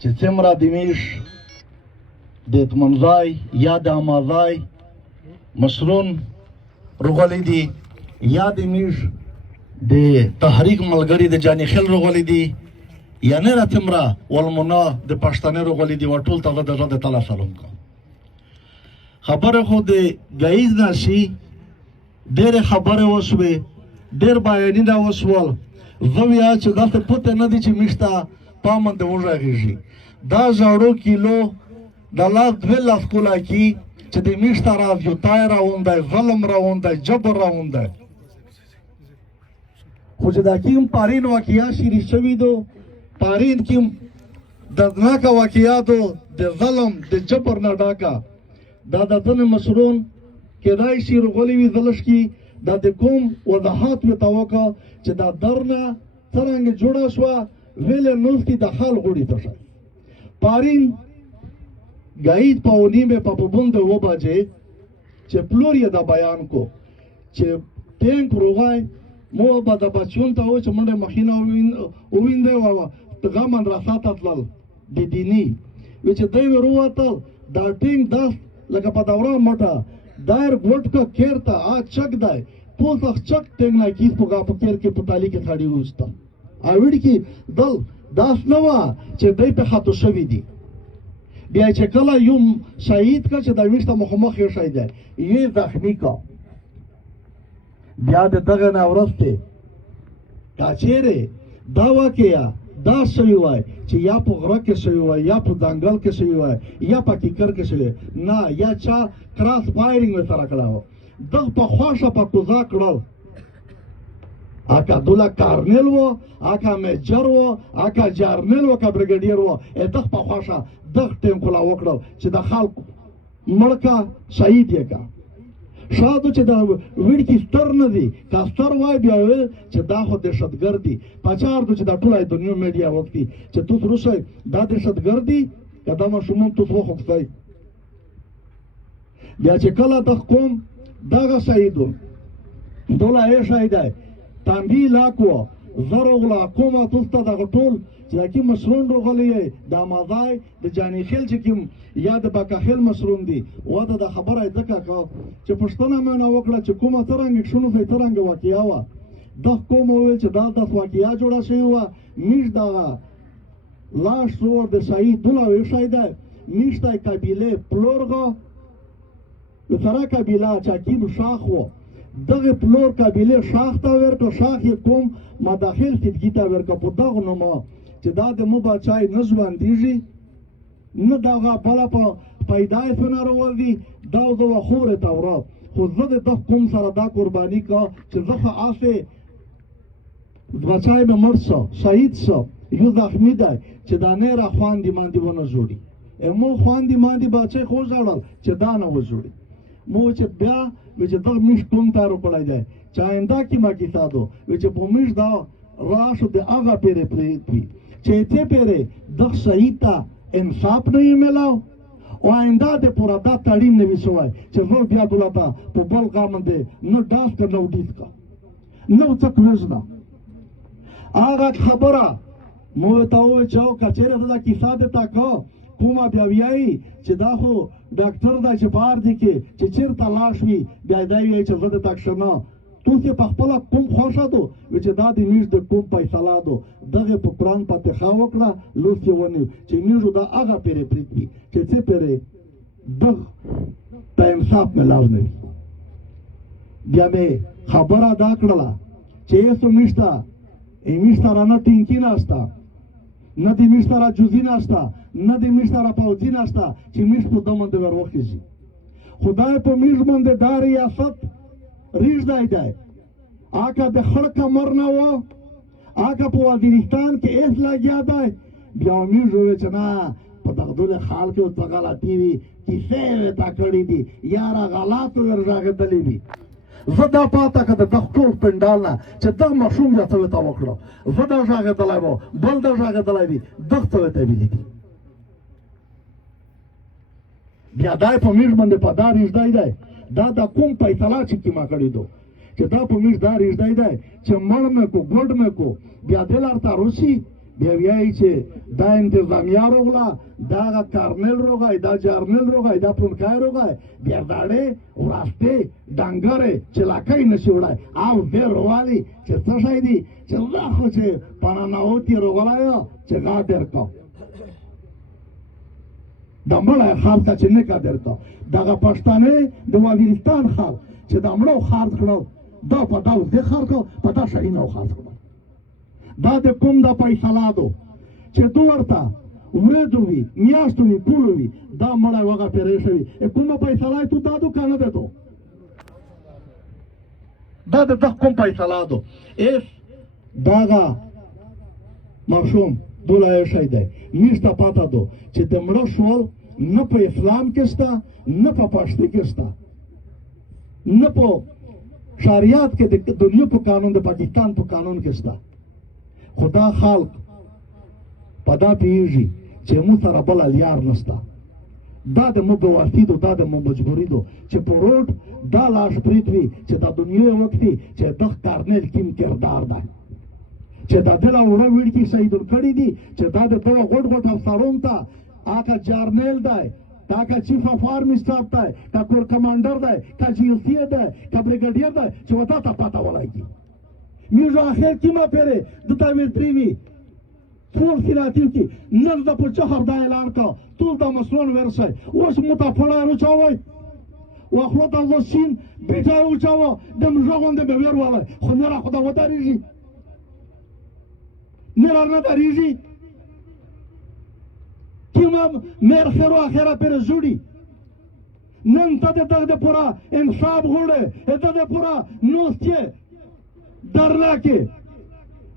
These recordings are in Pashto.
چې څومره د میش د اطمنځای یا د امازای مشرون رغلی دي یا د میش د تحریک ملګری د جاني خیل رغلی دي یا نه څومره ولمنا د پښتنې رغلی دي ټول ته د زړه تعالی سلام کوم. خبره خو د ګایز نشي ډېرې خبرې وشوې ډېر بیانونه وشول. زه بیا چې داسې پته نه دي چې میش ته پامنده وغږېږي دا زاړو کیلو د لاس دوه لاس کولاکي چې د میش ته راځوتای راوندی ظلم راوندی جبر راوندی خو چې دا کیم پارین واقعیا شیری شوي دو پارین کیم دردناکه واقعیاتو د ظلم د جبر نه ډاکه دا د ځینې مشرون کیدای شي رغلي وي زلش کې دا د کوم وضاحت مې ته وکړه چې دا درنه څرنګه جوړه شوه ویلې نوستي د خال غوړي ته شي پارین ګاید په نیمه په پوبنده و بجې چې پلور یې دا بیان کو چې ټینک روغای مو به د بچون ته و چې منډه مخینه وینده و غمن را ساتل د دینی و چې دوی وروتل دا ټینک داس لکه په دوران موټه دایر ګوټ کا کېرته آ چک دی پوسخ چک ټینک نه کیس پوګه په کېر کې پټالي کې ساړي وستا ا وړ کې دل داس نو چې دوی په خاطر شوی دي بیا چې کله یو شهید کا چې د ویشته مخمخ یو شهید دی یې زخمی کا بیا د دغه نه ورسته کاچېره دا واقعیا دا شوی وای چې یا په غره کې شوی وای یا په ځنګل کې شوی وای یا په کیکر کې شوی نه یا چا کراس فایرینګ سره کړاو دغه په خواشه په کوزا کړل اکا دولا کارنل وو اکا میجر وو اکا جارنل وو کا بریګیډیر وو دغه په خواشه دغه ټیم کولا وکړو چې د خلک مړکا شهید یې کا شادو چې دا وړ کی ستر نه دی کا ستر وای بیا چې دا خو دهشتګرد دي پچار چې دا ټولای دنیا میډیا وختي چې تو روسي دا دهشتګرد دي کدا ما شومون تو خو خوښتای بیا چې کله د قوم دغه شهیدو دوله یې شهیدای تنبی لاکو زره ولا کومه توسته دغه ټول چې کی مشرون روغلی د مازای د جانی خیل چې کوم یا د باکاخیل مشرون دي وته د خبره ځکه کو چې پښتنه مې نه وکړه چې کومه څنګه شنو زې څنګه واقعیا و د کوم وې چې دا د واقعیا جوړه شوی و میش دا لاش ور د شهید دوله وې شهید میشته قبیله پلورغه سره قبیله چې کیم شاخ و دغه پلور قبیله شاخ ته ورکو شاخ کوم مداخل سیدګی ته ورکو په دغه نومه چې دا د مو بچای نه ژوندېږي نه دغه بله په پیدایښت نه راوځي دا د وخوره تورات خو زه د قوم سره دا قرباني کا چې زه خو آسې بچای مې مړ شو شهید شو یو زخمي دی چې دا نه را خواندې ماندې ونه جوړي مو خواندې ماندې بچای خو ژړل چې دا نه وجوړي مو چې بیا چې دغه میش کوم ته روپړی دی چې آینده کې ما کیسه دو چې په میش دا راشو د هغه پیرې پرېږدي چې ته پیرې دغه شهید ته انصاف نه یې میلاو او آینده د پوره دا تعلیم نه وي شوی چې زه بیا دولته په بل غامن دی نه ډاس که نه ودیس که نه څه کړېږنه هغه خبره مو ورته وویل چې او که چېرې زه دا کیسه درته که کومه بیا ویایي چې دا خو ډاکټر دی چې بهر دی کې چې چېرته لاړ شوي بیا دا ویایي چې زه درته کښېنه توسې په خپله کوم خوښه دو چې دا د میش د کوم فیصله دو دغه په قرآن فاتحه وکړه لوست یې ونیو چې میشو دا هغه پیرې پرېږدي چې څه پیرې دغه ته انصاف میلاو نه وي بیا مې خبره دا کړله چې یسو میش ته میش ته رانه ټینکي ناسته نه د میش ته را جوزي ناسته نه د میش ته را پوځي ناسته چې میش په ده باندې ور وخېږي خدای په میش باندې دا ریاست ریږدی دی هغه د خړ کمر نه و هغه په وزیرستان کې ایس لګیا دی بیا میږ وویل چې نه په دغه دولې خال کې ورته غلطي وي کیسې یې ورته کړي دي یاره غلطو ورغېدلي دي زه دا پاته که د دغه ټول پنډال نه چې دغه ماشوم یا څه ورته وکړو زه دا غږېدلی وم بل دا غږېدلی وي دغه څه ورته ویلي دي بیا دا په میږ باندې په دا ریږدی دی دا د کوم فیصله چې ما کړی دو چې دا په میږ دا ریږدی دی چې مړ مې کو ګوډ مې کو بیا دې لار ته روسي بیا وایي چې دا انتظامیه روغله دا هغه کارنل روغی دا جارنل روغی دا پونکای روغی بیا داړې وراستی ډنګرې چې لاکۍ نشي وړی او دې روالي چې څه شی دي چې زه خو چې پنانوت یې روغلی چې غا درکړه د مړی خر ته چې نه کا درکړه دغه پښتانه د وزیرستان خر چې د مړو خرڅ کړل دا په دا اوس دې خر کړو په دا شهینه خرڅ کړل دا د کوم د فیصله دو چې تو ورته ورځو وي میاشتو وي کلو وي دا مړی وغه پیرې شوي کومه فیصله تو دا دو که نه دی تو دا د ده کوم فیصله دو ایس دغه ماشوم دوله شی دی موږ ته پاته دو چې د مړه شول نه په اسلام کې شته نه په پښتو کې شته نه په شریعت کې د دنیا په قانون د پاکستان په قانون کې شته خدا خلق په دا پوهېږي چې موږ سره بله لیار نشته دا د موږ بواسطي دو دا د موږ مجبوري دو چې په روډ دا لاش پریت وي چې دا دنیا وکړي چې دغه کارنل کیم کردار دی چې دا دله وړه ویړکي شهیدون کړي دي چې دا د دغه غټ غټ افسرون ته هغه جارنیل دی که چیف اف آرمی سټاف دی که کور کمانډر دی که جیلسي دی که بریګیډیر دی چې وتا ته پته ولګي موږ آخر کیمه پیرې دته ویلتري وي ټول سیناتیو کې نن د په چهر دا اعلان کړه ټول د مسلون ورسئ اوس مو ته پړی وچوئ وخلو ته زه سین بیټه وچوه د مږه غوندې به ویر والی خو نه را خو ته ودرېږي نه را نه درېږي کیمه میر خیر و آخره پرې زوړي نن ته د دغه پوره انصاف غواړې ته د پوره نوست یې درناکې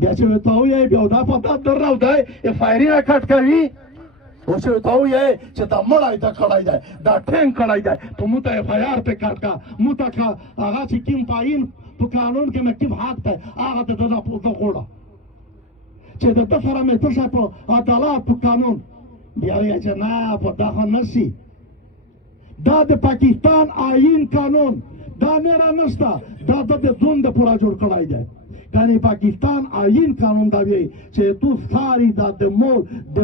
بیا چې ورته ووایې بیا دا په دا درنه او دی فایرینه کټ کوي اوس چې ورته ووایې چې دا مړی ته کړی دی دا ټینګ کړی دی په مو ته اف آی آر پې کټ کا مو ته که هغه چې کوم تعین په قانون کې مې کوم حق دی هغه ته ده غوړه چې د ده سره مې څه شی په عدالت په قانون بیا وایي چې نه په دا خو نه شي دا د پاکستان آئین قانون دا نه را نشته دا د ځون د پوره جوړ کړی دی یعنی پاکستان آئین قانون دا وایي چې تو ساری دا د مول د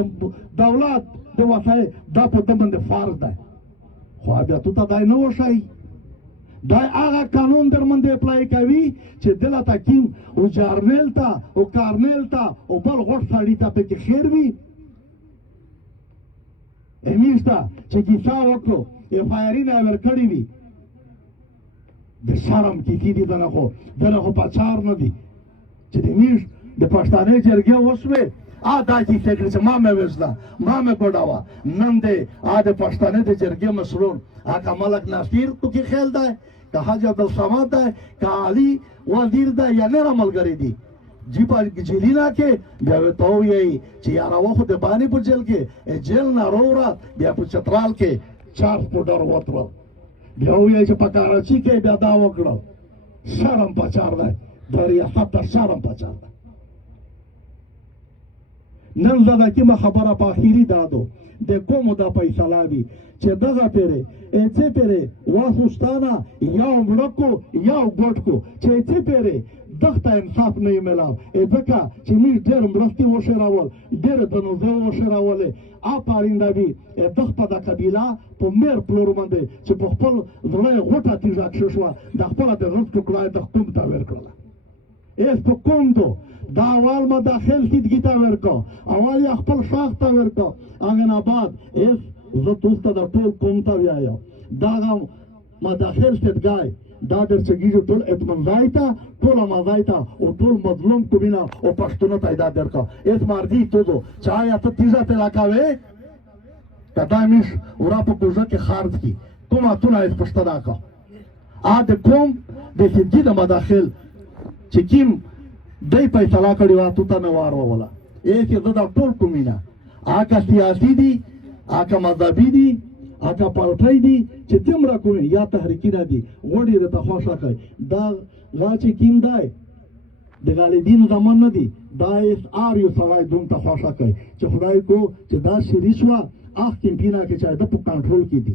دولت د وسایل دا په ده باندې فرض دی خو بیا تو ته دی نه وښایي دا هغه قانون در باندې اپلای کوي چې دله ته کیم او جارنیل ته او کارنیل ته او بل غټ سړي ته پکې خیر وي موږ ته چې کیسه وکړو اف آی آرونه یې ورکړي وي د شرم کیسې دي دله خو پاچار نه دي چې د موږ د پښتانه جرګې وشوې دا کیسې کړې چې ما مې وژله ما مې ګوډاوه نن دی د پښتانه د جرګې مسؤلون که ملک نصیر پکې خیل دی که حاج عبدالصمد دی که علي وزیر دی یا نره ملګري دي جی په جیلینا کې بیا ورته ووایي چې یاره وخو د بانې په جیل کې جیل نه راوړه بیا په چترال کې چارج پوډر وتړل بیا ووایي چې په کراچي کې بیا دا وکړل شرم پچار دی د ریاست د شرم پچار دی نن زه د کومه خبره په اخري دادو د کومو دا فیصله وي چې دغه پیرې څه پیرې واسوشتانه یو مړه کو یو ګوټ کو چې څه پیرې دغه ته انصاف نه یې میلاو ځکه چې موږ ډېر مرستې وشېراول ډېرې تنوزې وشېراولې آفرین وي دغه په دا قبیله په میر پلور باندې چې په خپل زړه یې غوټه تیږه کښې شوه د خپله د غټ ټوکړه یې د قوم ته ورکړله ایس په کوم دو دا اول مداخل سیدګي ته ورکړه اول یې خپل شاخ ته ورکړه هغه نه بعد ایس زه تاسو ته د ټول قوم ته وایم دغه مداخل سیدګی دا در څه ټول اطمین ځای ته ټول مزای ته او ټول مظلوم کومینه او پښتونو ته دا درکړه ایس مارګي توزو چا ته تیزه ته راکاوي کدا میش ورا په کوزه کې خارج کی کومه تونه ایس پښتنه کا د کوم د سیدګي د مداخل چې کیم دی فیصله کړې وه تو ته مې واروله ایس یې زه دا ټول کومینه هغه سیاسي دي هغه مذهبي دي هغه پارټۍ دي چې څومره کومې یا تحریکونه دي غوړي درته خوښه کوي دا غا چې کیم دی د غالدین زمان نه دي دا ایس آر یو سړی دومته خوښه کوي چې خدای کو چې دا شریش وه اخ کمپینه کې چې د په کنټرول کې دي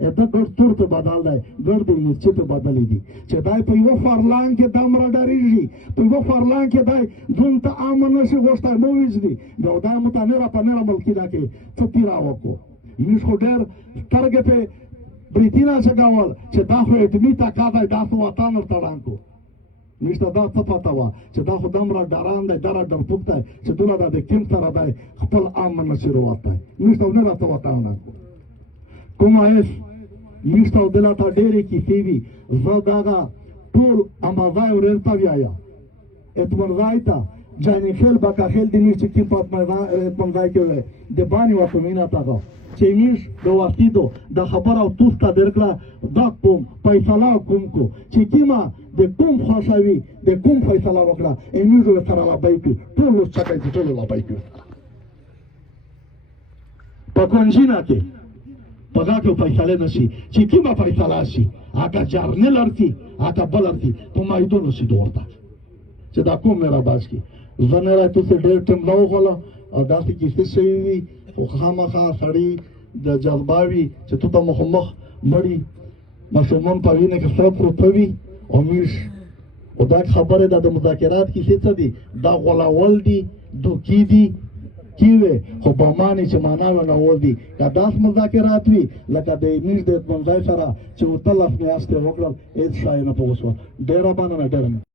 دا ګډ تور ته بدل دی ګډ د مرچې په بدلې دي چې دی په یوه فرلان کې دومره ډارېږي په یوه فرلان کې دی ژوند ته امن نشي غوښتی مه ویږدي بیا دا متنره په نره ملکي دا کې څه پیرا وکړو موږ خو ډېر سترګې پې بریتي راچګول چې دا خو اعتمي تکا دی دا خو وطن ورته ړنګ کړو موږ ته دا څه پته وه چې دا خو دومره ډاران دی دره ډرپوک دی چې دونه دا د کیم سره دی خپل امن نشي وتی موږ ته نه راته وطن ړنګ کړو کوم هیڅ موږ ته دلته ډېرې کیسې وي زه دغه ټول همه ځای ورته ویایم اطمن ځای ته جانې خیل بکاخیل د موږ چې کوم په اطمن ځای کې وی د بانې وه په مینه تغه چې موږ د وختیدو د خبره او توسته درکړه دا کوم فیصله کوم کو چې کومه د کوم خوښوي د کوم فیصله وکړه موږ ورسره لبیک کړو ټول اوس چکئ چې ټول لبیک کړو په کونجینه کې په هغه کې فیصله نشي چې کومه فیصله شي هغه جرنل ارتي هغه بل ارتي په مایدونو شي ورته چې دا کوم را باز کی زه نه راته څه ډېر ټیم نه وغوله او داسې کیسې شوي وي خو خامخا سړی د جذبه وي چې تو ته مخامخ مړي ماشومان په وینه کې سره پروته وي او موږ خو دا خبره ده د مذاکرات کیسې څه دي دا غولول دي دوکې دي کیوې خو په معنی چې معنا ونهول دي که داس مذاکرات وي لکه د موږ د اطمنځای سره چې 13 میاشتې وکړل هېڅ شی نه په وسوه ډېره مننه ډېره